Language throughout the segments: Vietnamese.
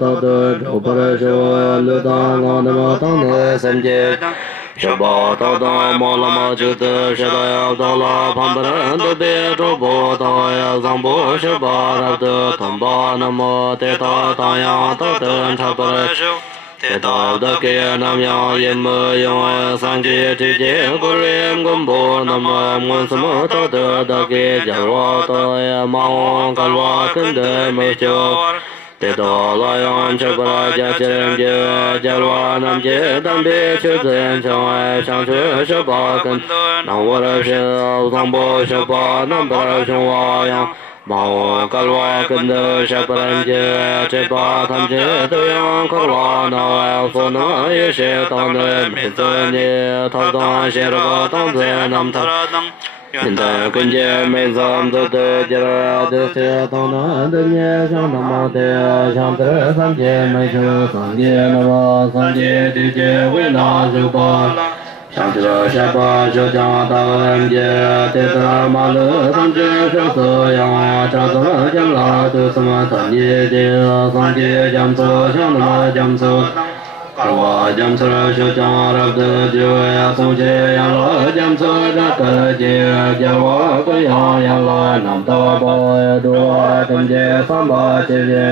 ta de do pa jo le da la de ma ta ne sem je sha ba ta da ma la ma ju de sha da ya da la pam ba ran de de do bo ta ya zang bo sha ba ra de tam ba na mo te ta ta ya ta de cha pa ra te ta da ke nam ya yin mo yo san ji ti je ko rim gom bo nam ngon sa mo ta de da ke ja wa ta ya ma ka wa ken de mo jo te to la yon che pa ja chen je ja wa nam je dan be che zen chang ai chang che she ba ken na wo ra she zang bo she ba nam ba shong wa yang ma wo ka wa ken de she pa ran je che ba tham je de yang ka wa na wa so na ye she ta ne me zhe ni ta da she ra ba dang zhe nam ta hiện tại kinh chế mấy dòng từ từ giờ từ xe tàu nó từ nhẹ sang nam mô te sang từ sang chế mấy chú sang chế nam mô sang chế đi chế với nó sư bà sang từ xe bà cho cha tàu em chế te ta ma lư sang chế sang từ yang cha tu chân la tu sama thần ye chế sang chế jam tu sang nam mô jam tu Karwa jam sura shu chang rab de ju ya sung che ya lo jam su da ka je ya wa ko ya lo nam ta ba du wa tam je sam ba che je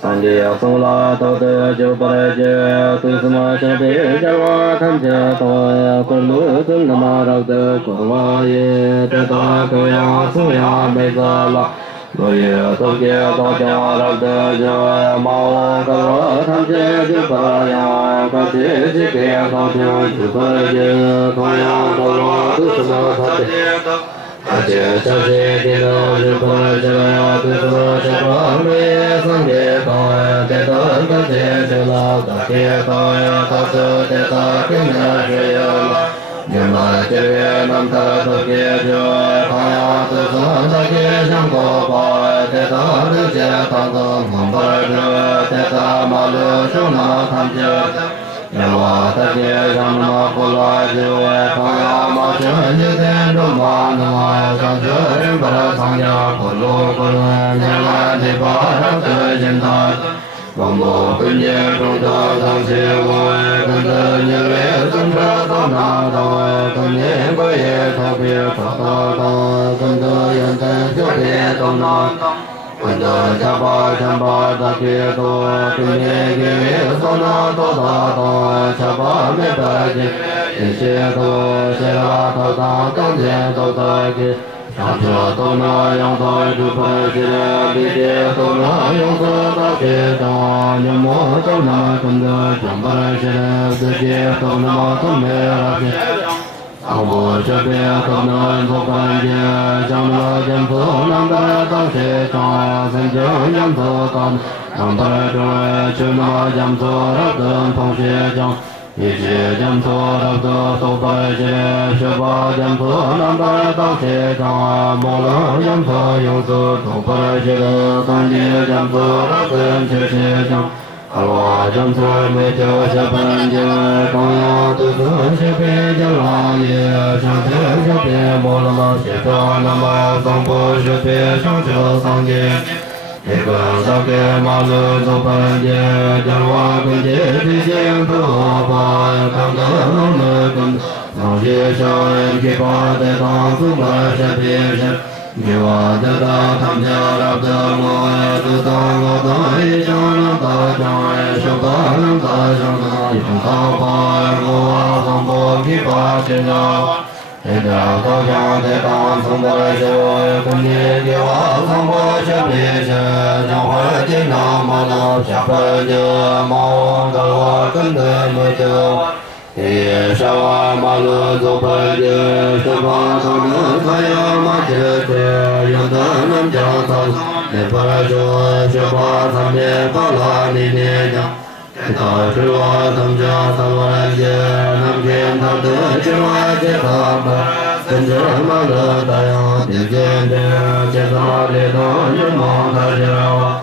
san je ya sung la ta de ju ba je tu sama che de ya wa tham je to ya ko lu tu na ma rab de ko wa ye te ta ko ya su ya me za la Tôi tôi kia tôi cho đâu từ giờ mau cái lỡ tham chế chứ bà nhà cái chế chứ kia tôi cho chứ bà giờ tôi nhà tôi lo cứ sớm thật chế cho chế thì nó chứ bà giờ cứ sớm cho bà mấy sang chế tôi để tôi cái chế cho lao cả kia tôi sơ để tôi cái nhà chế nhưng mà chế năm ta tôi kia chưa phải tôi sống ta kia chẳng có phải thế ta được chế thằng tôi không phải được thế ta mà được số nào tham chế nhưng mà ta kia chẳng mà có lại chưa phải mà chơi như thế đâu mà ngoài sang chơi đến bây thằng nhà của lô của nhà là thì phảiรับchơi trên tay Vòng bộ kinh nghiệm trong ta thằng xe vui Cần thơ như lẽ chúng ta có nào thôi Cần nhé với hệ thọ biệt thọ ta ta Cần thơ dân tên cho địa tôn nói Cần thơ chăm ba ta kia tôi Kinh nhé ghế số nó tô ta tôi Chá ba mê bà chì Thì xe tôi xe ba thọ ta Công xe tô ta kia Chá chua tô nói dòng tôi Chú phải chì đe đi chê tô nói dòng tôi ta chê ta Nhưng mô tô nói cần thơ chẳng bà chê đe Tư chê tô nói tô mê ra chê Ông bố cho bê tô nói vô bàn chê Chẳng nói chẳng phố năm bê tô chê ta Xem chê nhắm tô con Năm bê đôi chê nói chẳng tô rắp đơn phong chê chẳng Ý chê chẳng tô rắp tô tô bê chê Chê ba chẳng tô năm bê tô chê ta Mô lỡ chẳng tô yung tô tô bê chê Tông chê chẳng tô rắp đơn chê chê chẳng Karwa jam sura me cho cha pan je Kong ya tu su she pe je la ye Shang che she pe mo la ma she ta nam ba Sang po she pe shang che sang je He kwan sa ke ma lu su pan je Jan wa kun je pi je tu ha pa Kang ta nam me kun Sang je sha en ki pa te tang su ma she pe she Như hòa tư ta tham gia đạp tư mô tư ta ngô ta ý cho năm ta trời Sô ta năm ta trong ta dùng ta phai ngô hoa phong bồn khí phá trên nhau Thế đạo ta cho thế con thông bơi rồi Cùng nhiên điều hóa thông bơi chấp địa chờ Trong hóa tiếng nào mà nào chạp bơi như màu Cả hoa cân tư mười trường Thì sao mà lưu dù bơi như Sư phá thông nữ thay mà chữ chữ Dùng thơ năm cho thông Để phá chùa sư phá tham nhé phá la ni ni nhạc Cái tội sư phá thông cho thông văn chữ Năm khen thông tử sư phá chế tham bạc Tình chữ mà lưu tài họ tiểu trên chữ Chế thông lì tố như mong thơ chữ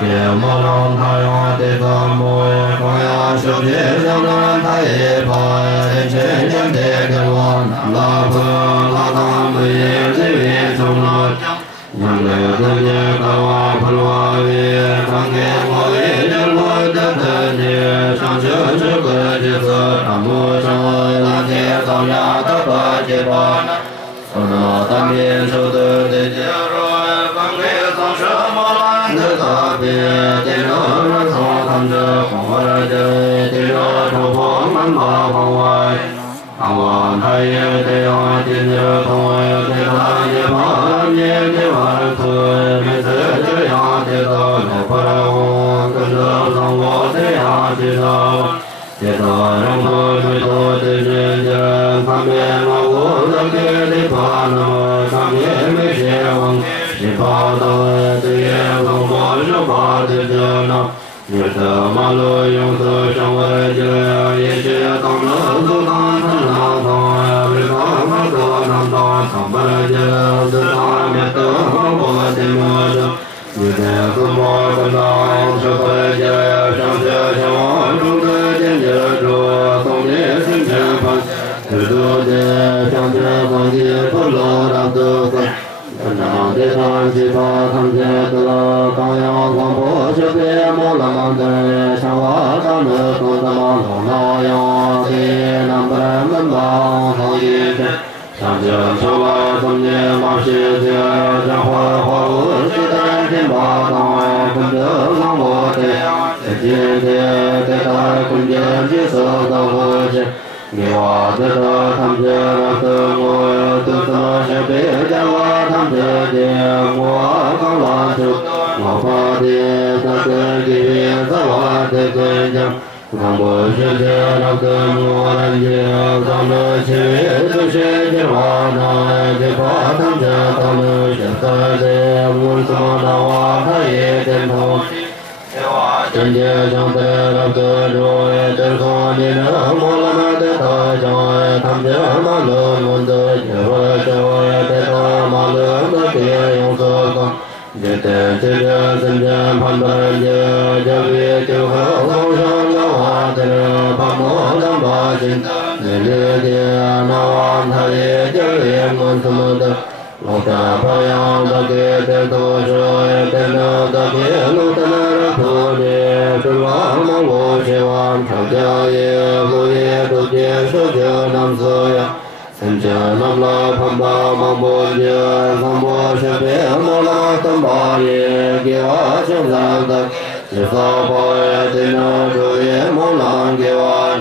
Kia mô lòng thái hoa tê tâm môi Con ya sụp chế trong đơn thái hệ phai Hình chế nhân tê cơ quan La phương la tham bì chế vi trong nội Nhân lệ tư nhé cơ hoa phân hoa vi Thăng kê ngôi chế mu soi la che tông ya ta pa che pa na tam ye su de de je ro bang ge tông sha ma la de ta be de no na so tham je hong wa de de no tho pho man ma hong wa hong hai ye de wa de je hong wa de ta ye ma ye de wa thu me se je ya de ta no pa ra ho de je song wa de ya de ta thế đó trong tôi tôi tự nhiên giờ tham gia mà uống tâm kia đi phá nó tham gia mấy xe hoàng đi phá tôi tự nhiên không bỏ nó phá tự giờ nó như thờ mà lôi dùng tôi trong về giờ ye chưa tông nó tôi tan thân nào thôi vì có mắt tôi nằm đó không bao giờ tôi tan mẹ tôi không bỏ tìm mơ được như thế không bỏ con đau cho tôi giờ trong giờ trong chúng tôi trên giờ rồi không để sinh ra phần từ tôi để trong giờ còn gì có lo đau tôi phần nào để tham chỉ có tham gia tôi lo cao nhau còn bố chưa biết muốn làm ăn đời sao hóa cao nữa còn tâm an không lo nhau thì nằm bên bên bao không gì tham gia cho lo không nhẹ mà chỉ theo trong hoa hoa uống chỉ ta trên bờ tàu không nhớ không bỏ tiền tiền tiền tiền ta không nhớ chỉ sợ tàu vô chứ người hoa tới đó tham gia từ ngồi từ từ sẽ biết cha hoa tham gia tiền hoa không lo được ngõ pha tiền ta tiền tiền ta hoa tiền tiền Nam Mô Sư Thế Nam Cơ Mô Đan Diệu Tam Nữ Chế Tu Chế Chế Hoa Đài Chế Phá Tham Chế Tam Nữ Chế Tây Thế Muôn Sơ Đà Hoa Thái Yê Tên Thôn Chân Chế Trong Thế Nam Cơ Rồi Tên Khó Đi Nữ Mô La Ma Tế Thời Trời Tham Chế Ma Lượng Muôn Tư Chế Huệ Chế Huệ Tế Thời Ma Lượng Tế Kia Yong Sơ Con Chế Tế Chế Chế Sinh Chế Phan Bần Chế Chế Viên Chế Hữu Không Sơn Giáo Hoa Tế Nữ Pháp Mô Tâm Bà Trình Đề Lê Địa Na An Thái Yê Chế Hiền Nguồn Sư Mơ Tế Lô Trà Phá Yang Tế Kê Tế Tô Sư Tế Nữ Tế Kê Lô Tế Nữ Rắc Thủ Địa Sư Vã Mong Vô Chế Hoàn Thảo Chế Yê Vô Yê Tô Chế Sư Chế Nam Sư Yê Sinh Chế Nam La Phạm Ba Mong Bồ Chế Phạm Bồ Sư Phế Mô La Tâm Bà Yê Kiê Hóa Sư Giang Tế Chế Phá Phá Yê Tế Nữ Rù Yê Mô Lan Kiê Hóa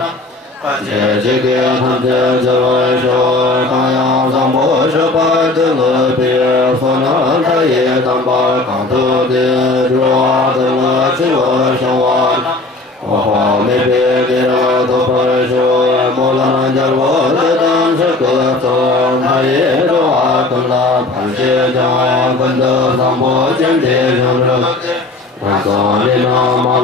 Chế Chế Kiê Tham Chế Chế Vai Sô Tăng Yang Sang Bồ Sư Phá Tư Ngư Bìa Phô Nã Thái Yê Tam Ba Càng Tư Tê Rù Hoa Tư Ngư Chế Vơ Sông Hoa Hoa Mê Bê Tê Rā Tô Phá Sô Mô Lan Giác Vô Tê Tam Sư Cơ Tô Thái Yê Rô Hoa Tâm La Phản Chế Trang Quân Tư Sang Bồ Chém Tê Sông Rực Hoàn Tổ Đê Na Ma